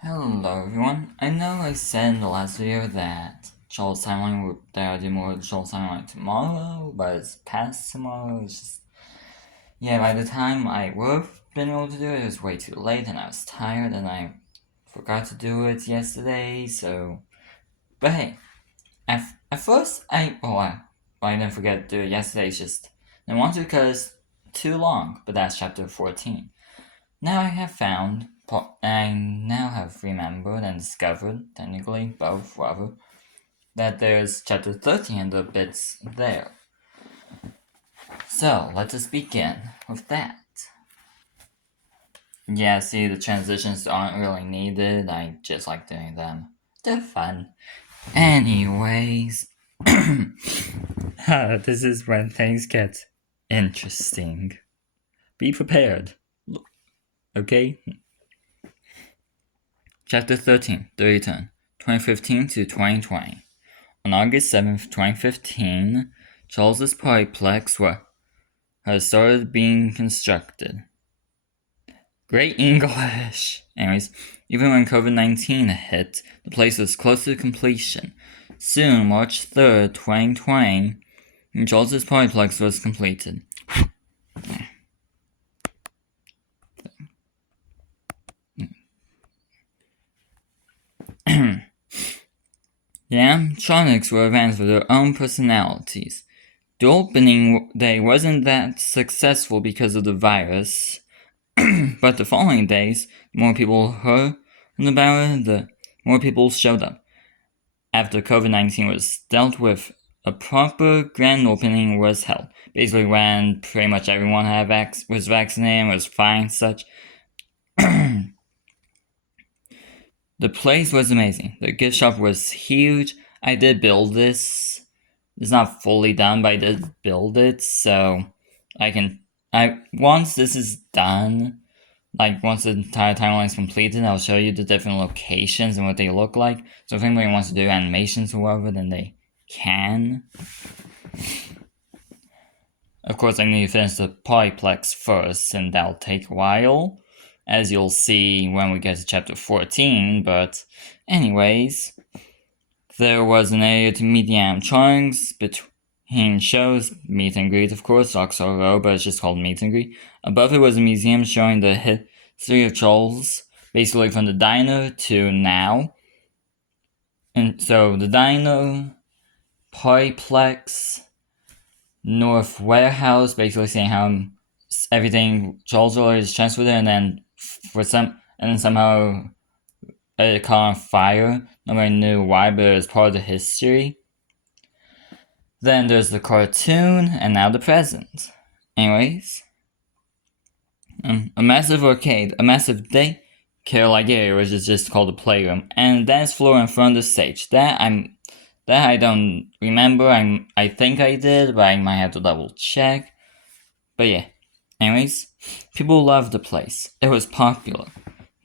Hello everyone. I know I said in the last video that Joel's timeline that I'll do more of Joel's timeline tomorrow, but it's past tomorrow. It's just by the time I would have been able to do it, it was way too late and I was tired and I forgot to do it yesterday. But hey, at first I didn't forget to do it yesterday. It's just I wanted because too long, but that's chapter 14. Now I now have remembered and discovered, technically, both, rather, that there's chapter 13 and the bits there. So, let us begin with that. Yeah, see, the transitions aren't really needed, I just like doing them. They're fun. Anyways, this is when things get interesting. Be prepared. Okay? Chapter 13, The Return, 2015 to 2020. On August 7th, 2015, Charles's Polyplex has started being constructed. Great English! Anyways, even when COVID-19 hit, the place was close to completion. Soon, March 3rd, 2020, Charles's Polyplex was completed. The animatronics were advanced with their own personalities. The opening day wasn't that successful because of the virus, but the following days, the more people heard about it, the more people showed up. After COVID-19 was dealt with, a proper grand opening was held. Basically, when pretty much everyone was vaccinated, was fine, such. The place was amazing. The gift shop was huge. I did build this. It's not fully done, but I did build it, so once this is done, like once the entire timeline is completed, I'll show you the different locations and what they look like. So if anybody wants to do animations or whatever, then they can. Of course, I need to finish the Polyplex first, and that'll take a while, as you'll see when we get to chapter 14, but anyways, there was an area to meet the animatronics between shows, meet and greet, of course, Oxford Row, but it's just called meet and greet. Above it was a museum showing the history of Charles, basically from the diner to now. And so the diner, Polyplex, North Warehouse, basically saying how everything Charles is transferred there, and then somehow it caught on fire. Nobody knew why, but it was part of the history. Then there's the cartoon, and now the present. Anyways, a massive arcade, a massive daycare-like area, which is just called the playroom, and dance floor in front of the stage. That I don't remember. I think I did, but I might have to double check. But yeah. Anyways, people loved the place. It was popular.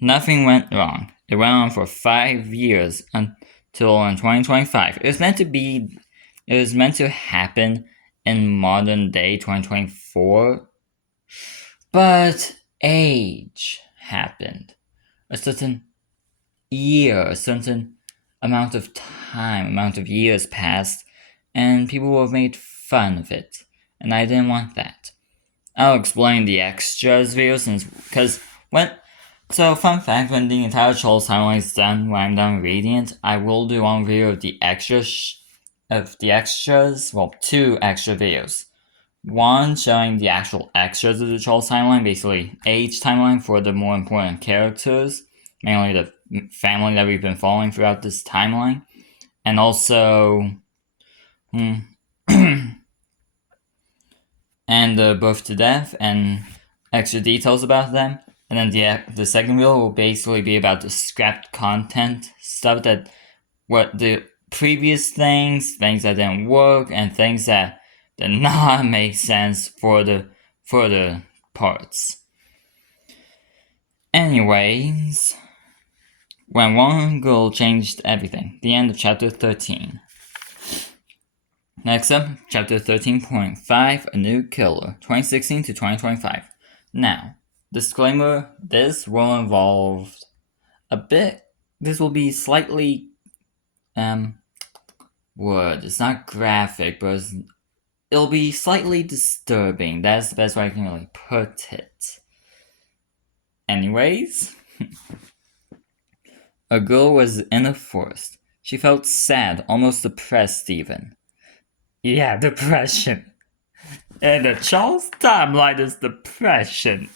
Nothing went wrong. It went on for 5 years until in 2025. It was meant to happen in modern day 2024, but age happened. A certain amount of time, amount of years passed, and people were made fun of it, and I didn't want that. I'll explain the extras video fun fact, when the entire Charles timeline is done, when I'm done reading it, I will do one video of the extras, well, 2 extra videos. One showing the actual extras of the Charles timeline, basically age timeline for the more important characters, mainly the family that we've been following throughout this timeline, and also and the birth to death and extra details about them. And then the second video will basically be about the scrapped content, stuff what the previous things that didn't work, and things that did not make sense for the further parts. Anyways, when one girl changed everything, the end of chapter 13. Next up, chapter 13.5, A New Killer, 2016 to 2025. Now, disclaimer, this will involve a bit this will be slightly it's not graphic, but it'll be slightly disturbing. That's the best way I can really put it. Anyways, a girl was in a forest. She felt sad, almost depressed even. Yeah, depression. And the Charles timeline is depression.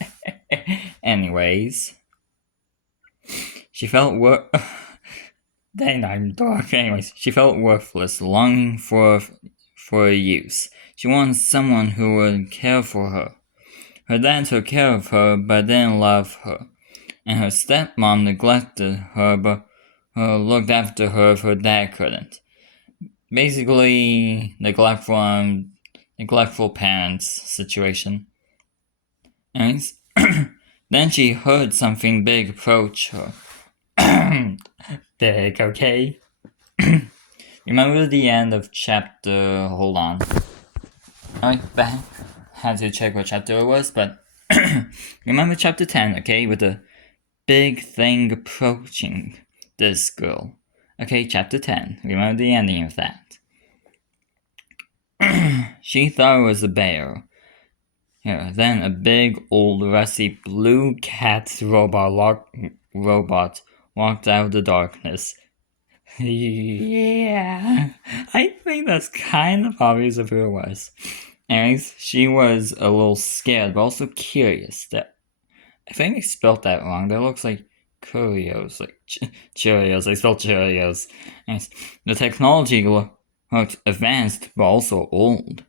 Anyways, she felt Dang, I'm dark. Anyways, she felt worthless, longing for a use. She wanted someone who would care for her. Her dad took care of her, but didn't love her, and her stepmom neglected her, but looked after her if her dad couldn't. Basically, neglectful parents situation. Anyways, then she heard something big approach her. Big, okay? Remember the end of chapter... Hold on. I had to check what chapter it was, but... remember chapter 10, okay? With the big thing approaching this girl. Okay, chapter 10. Remember the ending of that. She thought it was a bear. Yeah, then a big, old, rusty blue cat robot walked out of the darkness. Yeah, I think that's kind of obvious of who it was. Anyways, she was a little scared, but also curious. I think I spelled that wrong. That looks like Cheerios, like Cheerios. I spelled Cheerios. Anyways, the technology looked advanced, but also old.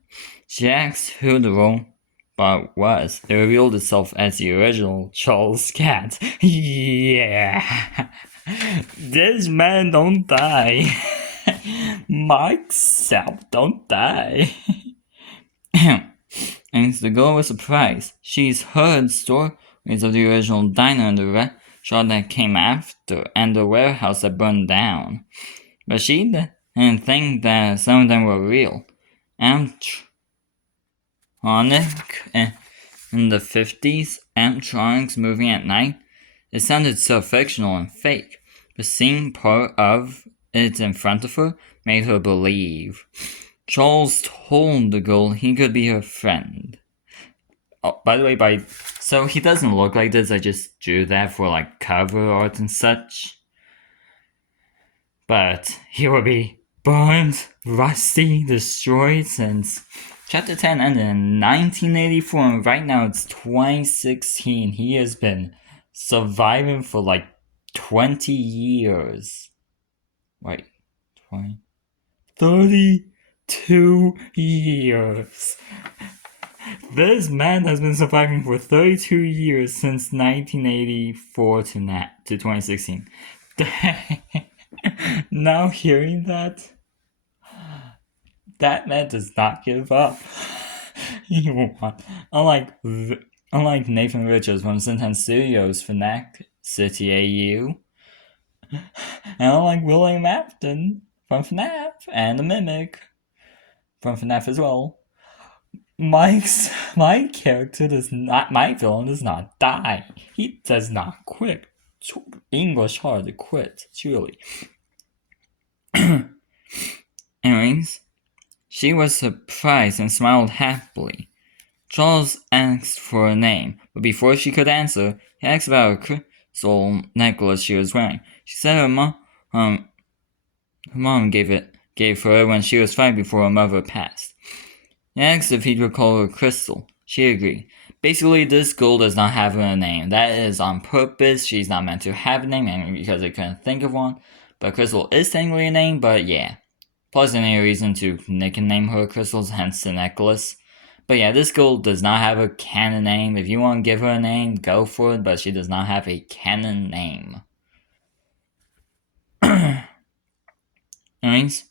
She asked who the robot was. It revealed itself as the original Charles Cat. Yeah. This man don't die. Myself don't die. And the girl was surprised. She's heard stories of the original diner and the restaurant that came after, and the warehouse that burned down. But she didn't think that some of them were real. Animatronic in the 50s, animatronics moving at night. It sounded so fictional and fake. But seeing part of it in front of her made her believe. Charles told the girl he could be her friend. Oh, by the way, so he doesn't look like this. I just drew that for like cover art and such. But he will be burned, rusty, destroyed since chapter 10 ended in 1984, and right now it's 2016. He has been surviving for like 20 years. Wait, 20? 32 years. This man has been surviving for 32 years since 1984 to 2016. Now hearing that man does not give up. Unlike Nathan Richards from Sintan Studios, Fnac City AU, and unlike William Afton from FNAF and the Mimic from FNAF as well, my character does not, my villain does not die. He does not quit. English hard to quit, truly. Anyways, she was surprised and smiled happily. Charles asked for a name, but before she could answer, he asked about a crystal necklace she was wearing. She said her mom gave her when she was 5 before her mother passed. He asked if he could call her Crystal. She agreed. Basically, this girl does not have a name. That is on purpose. She's not meant to have a name, because I couldn't think of one. But Crystal is technically a name, but yeah. Plus any reason to nickname her Crystals, hence the necklace. But yeah, this girl does not have a canon name. If you want to give her a name, go for it, but she does not have a canon name. Anyways,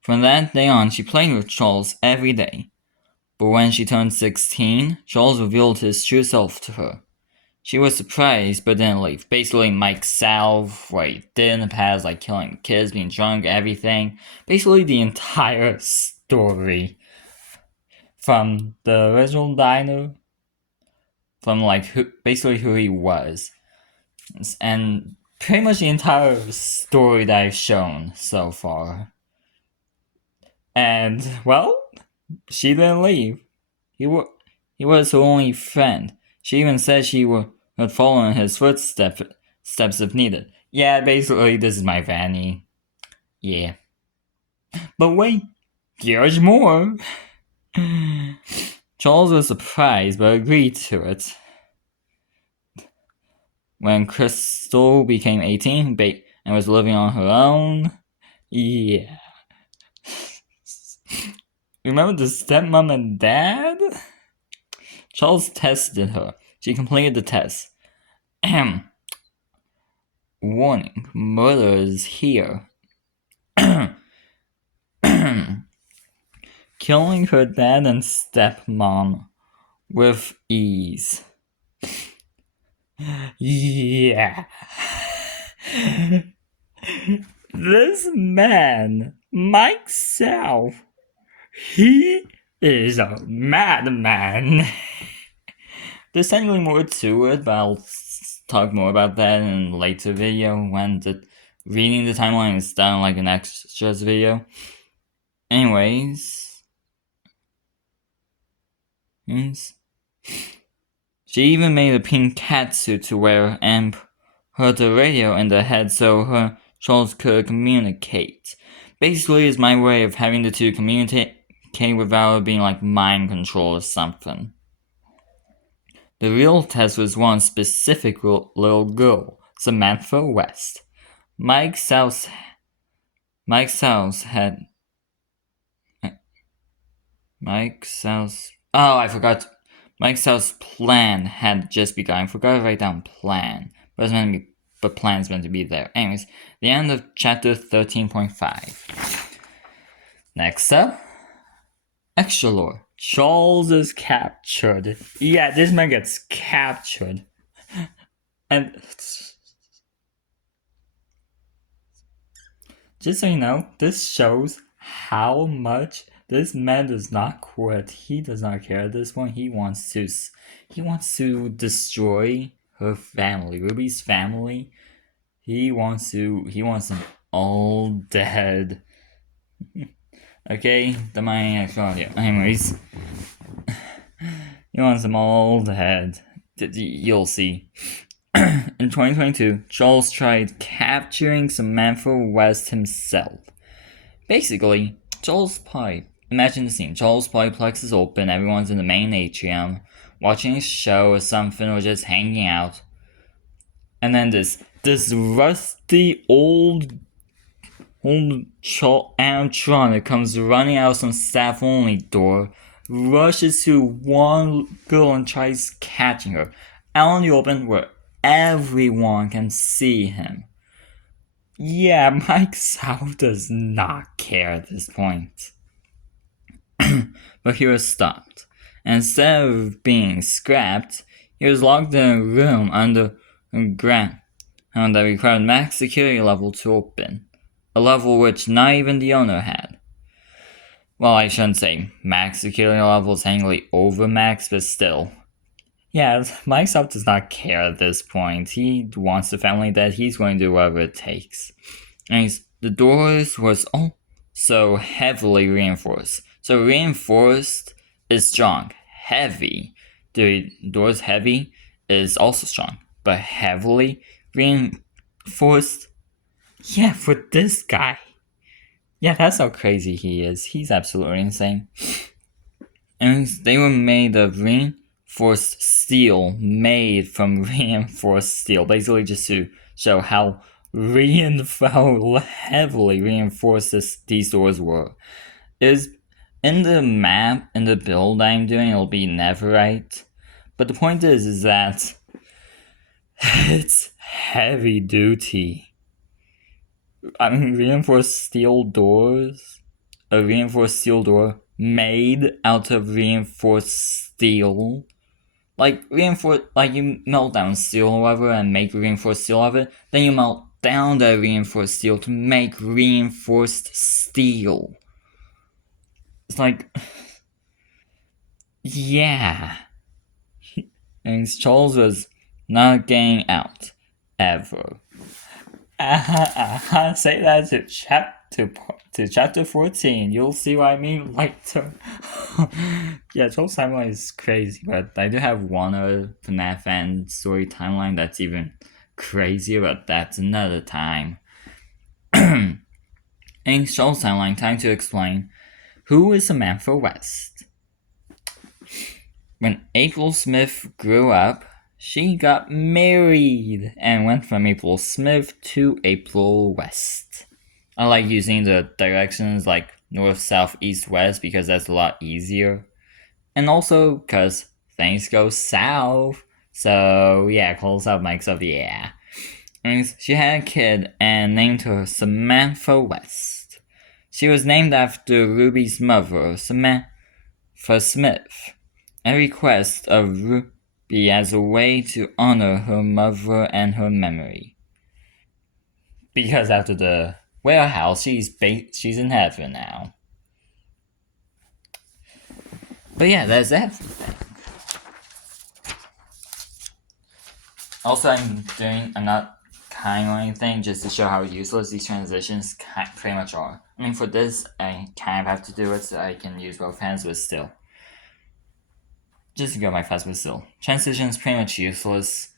from that day on, she played with Charles every day. But when she turned 16, Charles revealed his true self to her. She was surprised, but didn't leave. Basically, Mike Salve, what he did in the past, like killing kids, being drunk, everything. Basically, the entire story. From the original dino, from like who he was. And pretty much the entire story that I've shown so far. And, well, she didn't leave. He was her only friend. She even said she would follow in his footsteps if needed. Yeah, basically, this is my Vanny. Yeah. But wait, there's more. Charles was surprised but agreed to it. When Crystal became 18 and was living on her own, yeah. Remember the stepmom and dad? Charles tested her. She completed the test. Warning, murder is here. Killing her dad and stepmom with ease. Yeah. This man, Mike South, he is a madman. There's technically more to it, but I'll talk more about that in a later video when reading the timeline is done, like an extras video. Anyways. She even made a pink catsuit to wear and put the radio in the head so her Charles could communicate. Basically, it's my way of having the two communicate without being like mind control or something. The real test was one specific little girl, Samantha West. Mike South's plan had just begun. I forgot to write down plan, but plan's meant to be there. Anyways, the end of chapter 13.5. Next up, extra lore. Charles is captured. Yeah, this man gets captured. And just so you know, this shows how much this man does not quit. He does not care at this point. He wants to destroy her family, Ruby's family. He wants them all dead. Okay, the my audio. Anyways, he wants them all dead. You'll see. In 2022, Charles tried capturing Samantha West himself. Basically, imagine the scene. Charles' Polyplex is open, everyone's in the main atrium, watching a show or something, or just hanging out. And then this rusty old animatronic comes running out some staff-only door, rushes to one girl and tries catching her out in the open where everyone can see him. Yeah, Mike South does not care at this point. But he was stopped. And instead of being scrapped, he was locked in a room underground that required max security level to open. A level which not even the owner had. Well, I shouldn't say max security level is technically over max, but still. Yeah, Mike South does not care at this point. He wants the family dead. He's going to do whatever it takes. And the doors was also heavily reinforced. So reinforced is strong. Heavy. The doors heavy is also strong. But heavily reinforced, yeah, for this guy. Yeah, that's how crazy he is. He's absolutely insane. And they were made of reinforced steel, made from reinforced steel. Basically just to show how heavily reinforced these doors were. Is in the map, in the build I'm doing, it'll be Neverite. But the point is that it's heavy duty. I mean, reinforced steel doors. A reinforced steel door made out of reinforced steel. Like you melt down steel or whatever and make reinforced steel of it. Then you melt down that reinforced steel to make reinforced steel. It's like, yeah. And Charles was not getting out, ever. Say that to chapter 14. You'll see what I mean later. Yeah, Joel's timeline is crazy, but I do have one other FNAF fan story timeline that's even crazier, but that's another time. In Joel's timeline, time to explain who is Samantha West. When April Smith grew up, she got married and went from April Smith to April West. I like using the directions like north, south, east, west because that's a lot easier. And also because things go south. So yeah, close up, mics up, yeah. And she had a kid and named her Samantha West. She was named after Ruby's mother, Samantha Smith, a request of Ruby as a way to honor her mother and her memory. Because after the warehouse, she's in heaven now. But yeah, that's everything. Also, I'm not cutting or anything just to show how useless these transitions pretty much are. I mean, for this, I kind of have to do it so I can use both hands, but still. Just to go my fast, but still. Transitions pretty much useless,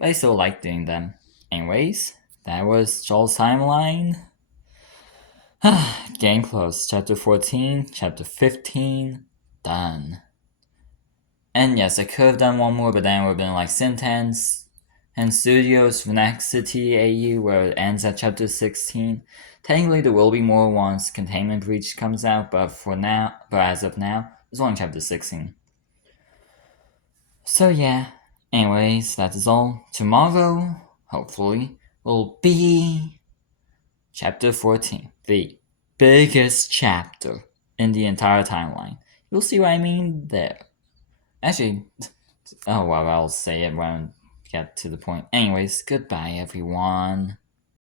but I still like doing them. Anyways, that was Joel's timeline. Getting close. Chapter 14, chapter 15, done. And yes, I could have done one more, but then it would have been like Syntax and Studios FNAF City AU, where it ends at chapter 16. Technically, there will be more once Containment Breach comes out, but as of now, it's only chapter 16. So yeah, anyways, that is all. Tomorrow, hopefully, will be chapter 14, the biggest chapter in the entire timeline. You'll see what I mean there. Actually, oh well, I'll say it when I get to the point. Anyways, goodbye everyone.